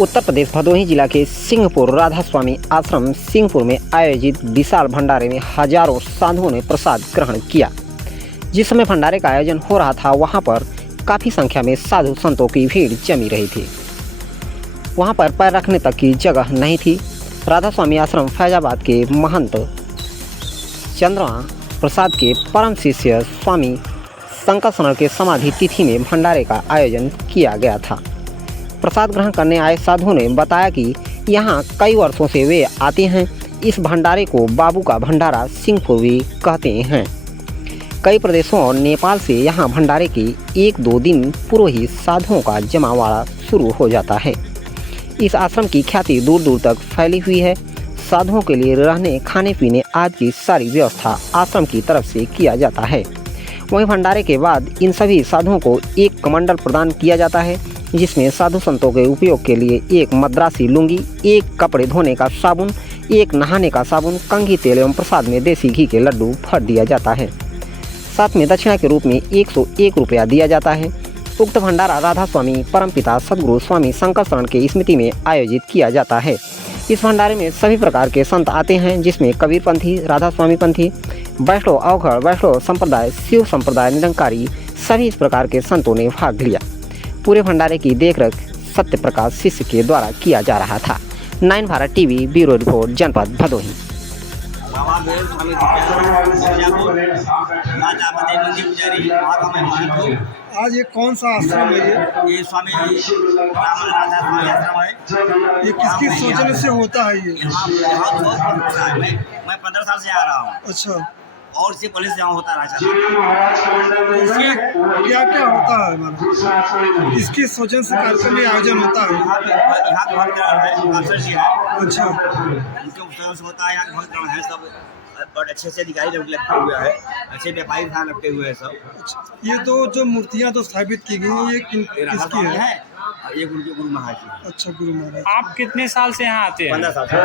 उत्तर प्रदेश भदोही जिला के सिंहपुर राधा स्वामी आश्रम सिंहपुर में आयोजित विशाल भंडारे में हजारों साधुओं ने प्रसाद ग्रहण किया। जिस समय भंडारे का आयोजन हो रहा था वहां पर काफ़ी संख्या में साधु संतों की भीड़ जमी रही थी। वहां पर पैर रखने तक की जगह नहीं थी। राधा स्वामी आश्रम फैजाबाद के महंत चंद्रमा प्रसाद के परम शिष्य स्वामी शंकर शरण के समाधि तिथि में भंडारे का आयोजन किया गया था। प्रसाद ग्रहण करने आए साधुओं ने बताया कि यहाँ कई वर्षों से वे आते हैं। इस भंडारे को बाबू का भंडारा सिंहपुर भी कहते हैं। कई प्रदेशों और नेपाल से यहाँ भंडारे के 1-2 दिन पूर्व ही साधुओं का जमावड़ा शुरू हो जाता है। इस आश्रम की ख्याति दूर दूर तक फैली हुई है। साधुओं के लिए रहने खाने पीने आदि की सारी व्यवस्था आश्रम की तरफ से किया जाता है। वहीं भंडारे के बाद इन सभी साधुओं को एक कमंडल प्रदान किया जाता है, जिसमें साधु संतों के उपयोग के लिए एक मद्रासी लुंगी, एक कपड़े धोने का साबुन, एक नहाने का साबुन, कंघी तेल एवं प्रसाद में देसी घी के लड्डू भर दिया जाता है। साथ में दक्षिणा के रूप में 101 रुपया दिया जाता है। उक्त भंडारा राधा स्वामी परमपिता सद्गुरु स्वामी शंकर शरण के स्मृति में आयोजित किया जाता है। इस भंडारे में सभी प्रकार के संत आते हैं, जिसमें कबीरपंथी, राधा स्वामी पंथी, वैष्णव अवघड़, वैष्णव संप्रदाय, शिव संप्रदाय, निरंकारी सभी इस प्रकार के संतों ने भाग लिया। पूरे भंडारे की देखरेख सत्य प्रकाश शिष्य के द्वारा किया जा रहा था। 9 भारत टीवी ब्यूरो रिपोर्ट, जनपद भदोही। आज ये कौन सा आश्रम है? ये स्वामी राधा स्वामी आश्रम है। ये किसकी सोचने से होता है ये? यहाँ बहुत होता है। मैं 15 साल से आ रहा हूँ। अच्छा, और इससे पहले से यहाँ होता रहा। इसमें क्या क्या होता है हमारा? इसकी सोचने से कार्यक्रम में आयोजन होता है। यहाँ के भक्त है, अफसर जी है। अच्छा, उनके उपयोग से होता है। यहाँ के भक्त है सब, और अच्छे से अधिकारी लगते हुए है, अच्छे व्यापारी यहाँ लगते हुए है सब। अच्छा, ये तो जो मूर्तियाँ तो स्थापित की गई हैं, ये किसकी है? ये गुरु महाराज जी। अच्छा, गुरु महाराज। आप कितने साल से यहाँ आते हैं? 15 साल से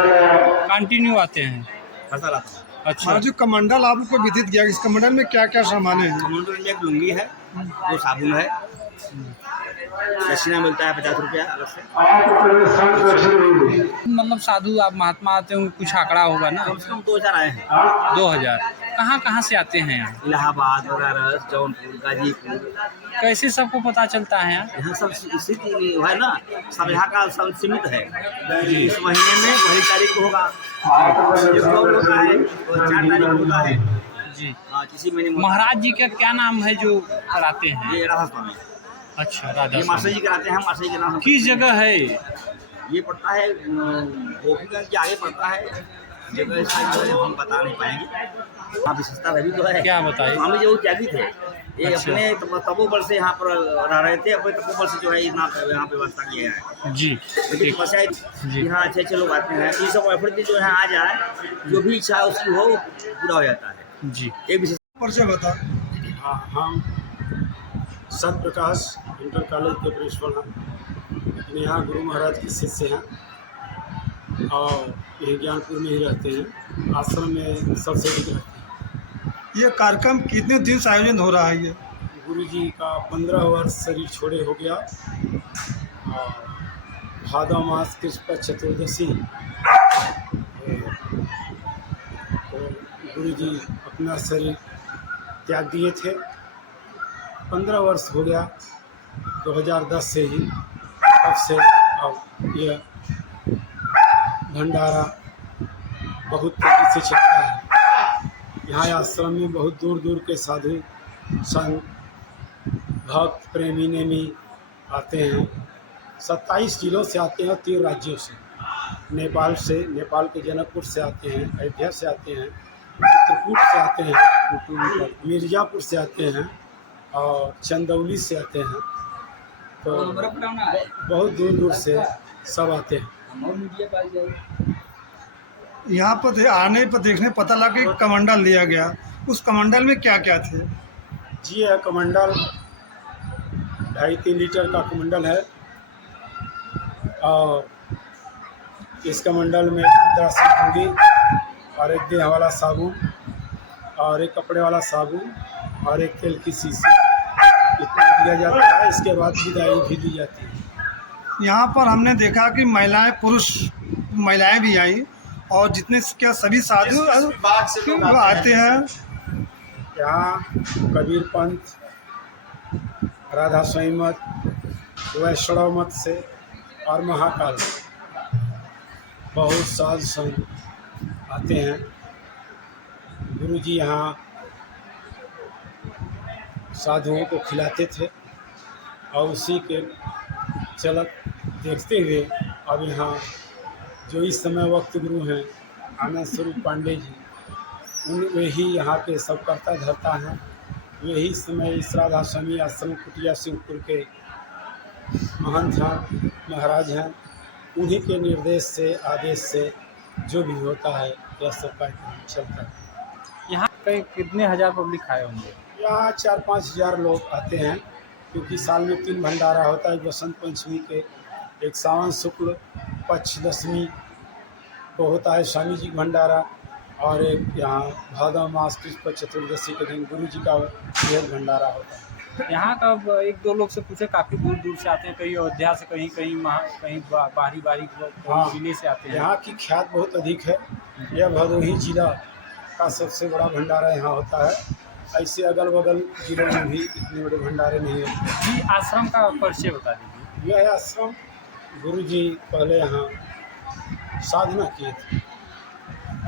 कंटिन्यू आते हैं? हर साल आता हूँ। अच्छा, और जो कमंडल आपको विदित किया, इस कमंडल में क्या क्या सामान है? कमंडल में एक लुंगी है, 2 साबुन है, दक्षिणा मिलता है 50 रुपया अलग से। मतलब साधु आप महात्मा आते होंगे, कुछ आंकड़ा होगा ना? कम से कम 2000 आए हैं। 2000। कहाँ कहाँ से आते हैं यहाँ? इलाहाबाद, बनारस, जौनपुर, गाजीपुर। कैसे सबको पता चलता है यहाँ? यहाँ सब स्थिति है ना, सब यहाँ का सब सीमित है। इस महीने में पहली तारीख को होगा, होता है, 4 तारीख को होता है जी। किसी महीने। महाराज जी का क्या नाम है जो कराते हैं? ये राधा स्वामी। अच्छा, राधा ये मास्टर स्वामी। जी कराते हैं। मास्टर जी के नाम किस जगह है? ये पड़ता है गोपीगंज के आगे पड़ता है। जगह इसका हम बता नहीं पाएंगे। आप विशेषता भी तो है। क्या बताइए? स्वामी जी वो त्यागी थे। ये अच्छा। अपने तपोबल से यहाँ पर रह रहे थे। अपने तपोबल से जो है यहाँ व्यवस्था किया है जी। लेकिन समस्या जी। यहाँ अच्छे लोग आते हैं। ये सब एफर्ट जो यहाँ आ जाए, जो भी इच्छा है उसकी हो, पूरा हो जाता है। जी। एक विशेष परिचय बता। हाँ, हम सत प्रकाश इंटर कॉलेज के प्रिंसिपल हैं। लेकिन यहाँ गुरु महाराज के शिष्य हैं और यही ज्ञानपुर में ही रहते हैं। आश्रम में सबसे अधिक रहते हैं। ये कार्यक्रम कितने दिन से आयोजन हो रहा है? ये गुरु जी का 15 वर्ष शरीर छोड़े हो गया और भादव मास कृष्ण चतुर्दशी तो गुरु जी अपना शरीर त्याग दिए थे। 15 वर्ष हो गया, 2010 से ही। तब से अब यह भंडारा बहुत तेजी से चलता है। यहाँ आश्रम में बहुत दूर दूर के साधु संत, भक्त, प्रेमी नेमी आते हैं। 27 जिलों से आते हैं, 3 राज्यों से। नेपाल के जनकपुर से आते हैं, अयोध्या से आते हैं, चित्रकूट से आते हैं, मिर्ज़ापुर से आते हैं और चंदौली से आते हैं। तो बहुत दूर दूर से सब आते हैं। यहाँ पर आने पर देखने पता लगा कि कमंडल लिया गया। उस कमंडल में क्या क्या थे? जी, यह कमंडल 2.5-3 लीटर का कमंडल है और इस कमंडल में मद्रासी लुंगी और एक देह वाला साबुन और एक कपड़े वाला साबुन और एक तेल की शीशी इतना दिया जाता है। इसके बाद विदाई भी दी जाती है। यहाँ पर हमने देखा कि महिलाएं भी आई और जितने क्या सभी साधु वो आते हैं। यहाँ कबीर पंथ, राधा स्वामी मत, वैष्णव मत से और महाकाल बहुत साधु संत आते हैं। गुरु जी यहाँ साधुओं को खिलाते थे और उसी के चलत देखते हुए अब यहाँ जो इस समय वक्त गुरु हैं आनंद स्वरूप पांडे जी, वही यहाँ के सब करता धरता हैं। वही समय इस राधा स्वामी आश्रम कुटिया सिंहपुर के महंत हैं, महाराज हैं। उन्हीं के निर्देश से, आदेश से जो भी होता है यह सब कार्यक्रम चलता है। यहाँ पे कितने हजार पब्लिक आए होंगे? यहाँ 4-5 हज़ार लोग आते हैं, क्योंकि साल में 3 भंडारा होता है। एक बसंत पंचमी के, एक सावन शुक्ल पक्ष दशमी को होता है स्वामी जी का भंडारा, और एक यहाँ भादव मास कृष्ण पक्ष चतुर्दशी के दिन गुरु जी का यह भंडारा होता है। यहाँ का 1-2 लोग से पूछे, काफ़ी दूर दूर से आते हैं, कहीं अयोध्या से, कहीं बाहरी हाँ, जिले से आते हैं। यहाँ की ख्यात बहुत अधिक है। यह भदोही जिला का सबसे बड़ा भंडारा यहाँ होता है। ऐसे अगल बगल जिलों में भी इतने बड़े भंडारे नहीं होते। जी, आश्रम का परिचय बता दीजिए। यह आश्रम गुरु जी पहले यहाँ साधना किए थे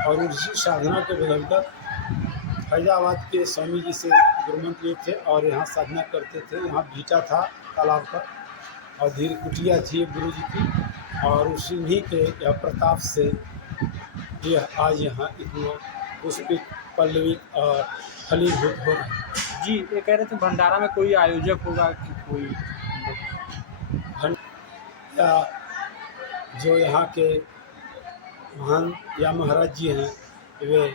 और उसी साधना के बदलकर फैजाबाद के स्वामी जी से गुरुमंत्र लिए थे और यहाँ साधना करते थे। यहाँ भीटा था तालाब पर और धीरे कुटिया थी गुरु जी की, और उसी के यह प्रताप से यह आज यहाँ इतना पुष्पित, पल्लवित और फलीभूत हो रहा है। जी, ये कह रहे थे भंडारा में कोई आयोजक होगा कि कोई या जो यहाँ के महान या महाराज जी हैं, वे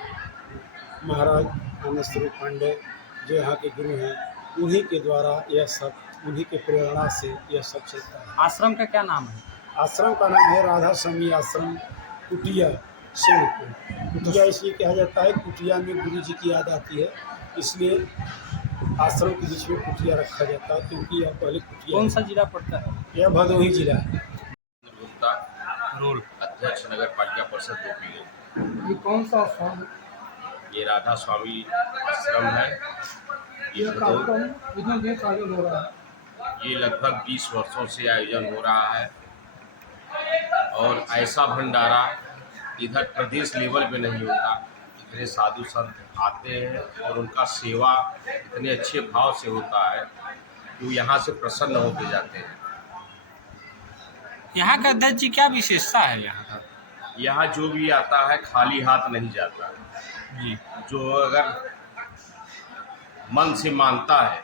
महाराज आनंद स्वरूप पांडे जो यहाँ के गुरु हैं, उन्हीं के द्वारा यह सब, उन्हीं के प्रेरणा से यह सब चलता है। आश्रम का क्या नाम है? आश्रम का नाम है राधा स्वामी आश्रम कुटिया सिंहपुर। कुटिया इसलिए कहा जाता है, कुटिया में गुरु जी की याद आती है, इसलिए आश्रम के बीच में कुटिया रखा जाता है, क्योंकि यह पहले कुटिया। कौन सा जिला पड़ता है? यह भदोही जिला है। गुप्ता रोल अध्यक्ष नगर पालिका परिषद गोपीगंज। ये कौन सा आश्रम है? ये राधा स्वामी आश्रम है। ये कितने देर से आयोजन हो रहा है? ये लगभग 20 वर्षों से आयोजन हो रहा है, और ऐसा भंडारा इधर प्रदेश लेवल पे नहीं होता। इतने साधु संत आते हैं और उनका सेवा इतने अच्छे भाव से होता है कि वो यहाँ से प्रसन्न होकर जाते हैं। यहाँ का अध्यक्ष जी क्या विशेषता है यहाँ का? यहाँ जो भी आता है खाली हाथ नहीं जाता जी। जो अगर मन से मानता है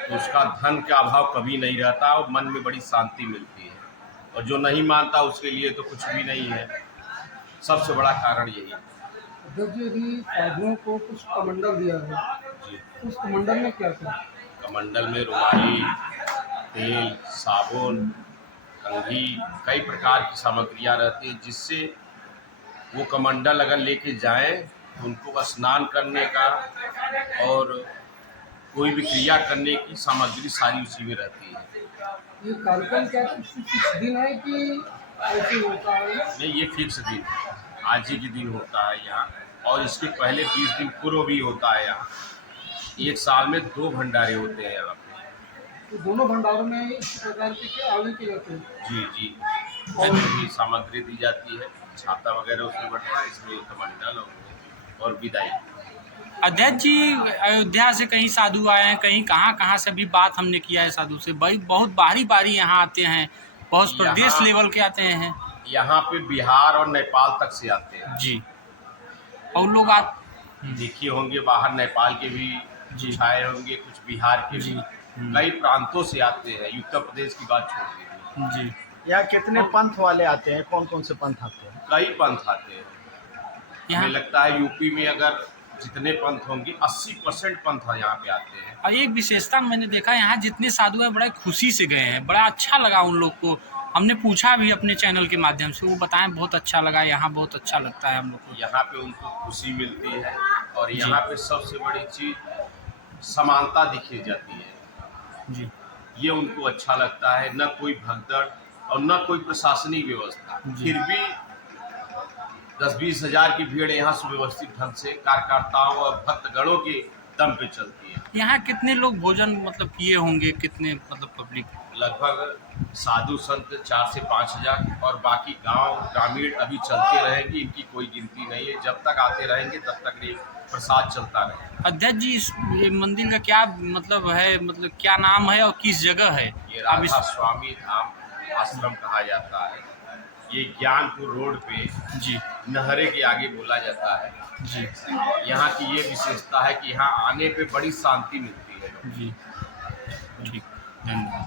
तो उसका धन का अभाव कभी नहीं रहता और मन में बड़ी शांति मिलती है, और जो नहीं मानता उसके लिए तो कुछ भी नहीं है। सबसे बड़ा कारण यही है। जब यदि साधुओं को कुछ कमंडल दिया है, जी, उस कमंडल में क्या क्या? कमंडल में रुमाली, तेल, साबुन, कंघी, कई प्रकार की सामग्रियाँ रहती हैं, जिससे वो कमंडल अगर लेके जाएं तो उनको स्नान करने का और कोई भी क्रिया करने की सामग्री सारी उसी में रहती है। ये कार्यक्रम क्या कुछ दिन है कि ऐसे होता है? नहीं, ये फिक्स दिन आज ही के दिन होता है यहाँ, और इसके पहले 20 दिन पूर्व भी होता है यहाँ। एक साल में 2 भंडारे होते हैं यहाँ पे। तो दोनों भंडारों में इस प्रकार के आगे किए जाते हैं। जी जी, और भी सामग्री दी जाती है, छाता वगैरह उसमें बढ़ता है, इसमें कमंडल और विदाई। अध्यक्ष जी, अयोध्या से कहीं साधु आए हैं, कहीं कहाँ से भी बात हमने किया है साधु से, भाई बहुत बारी यहाँ आते हैं, बहुत प्रदेश लेवल के आते हैं। यहाँ पे बिहार और नेपाल तक से आते हैं जी। और लोग देखिए होंगे, बाहर नेपाल के भी जी आए होंगे, कुछ बिहार के भी, कई प्रांतों से आते हैं, उत्तर प्रदेश की बात छोड़ दीजिए। जी। यहाँ कितने पंथ वाले आते हैं? कौन कौन से पंथ आते हैं? कई पंथ आते हैं। हमें लगता है यूपी में अगर जितने पंथ होंगे 80% पंथ यहाँ पे आते हैं। और एक विशेषता मैंने देखा, यहाँ जितने साधु हैं बड़ा खुशी से गए हैं, बड़ा अच्छा लगा उन लोग को। हमने पूछा भी अपने चैनल के माध्यम से, वो बताएं बहुत अच्छा लगा, यहाँ बहुत अच्छा लगता है हम लोग को। यहाँ पे उनको खुशी मिलती है, और यहाँ पे सबसे बड़ी चीज़ समानता दिखी जाती है। जी। ये उनको अच्छा लगता है, न कोई भगदड़ और न कोई प्रशासनिक व्यवस्था। फिर भी 10-20 हजार की भीड़ यहाँ सुव्यवस्थित ढंग से कार्यकर्ताओं और भक्तगणों के दम पे चलती है। यहाँ कितने लोग भोजन मतलब किए होंगे, कितने मतलब पब्लिक? लगभग साधु संत 4 से 5 हजार और बाकी गांव ग्रामीण अभी चलते रहेंगे, इनकी कोई गिनती नहीं है। जब तक आते रहेंगे तब तक ये प्रसाद चलता रहेगा। अध्यक्ष जी, इस ये मंदिर का क्या मतलब है, मतलब क्या नाम है और किस जगह है? ये अब इस राधा स्वामी धाम आश्रम कहा जाता है। ये ज्ञानपुर रोड पे जी नहरे के आगे बोला जाता है। जी यहाँ की ये विशेषता है कि यहाँ आने पे बड़ी शांति मिलती है। जी, ठीक, धन्यवाद।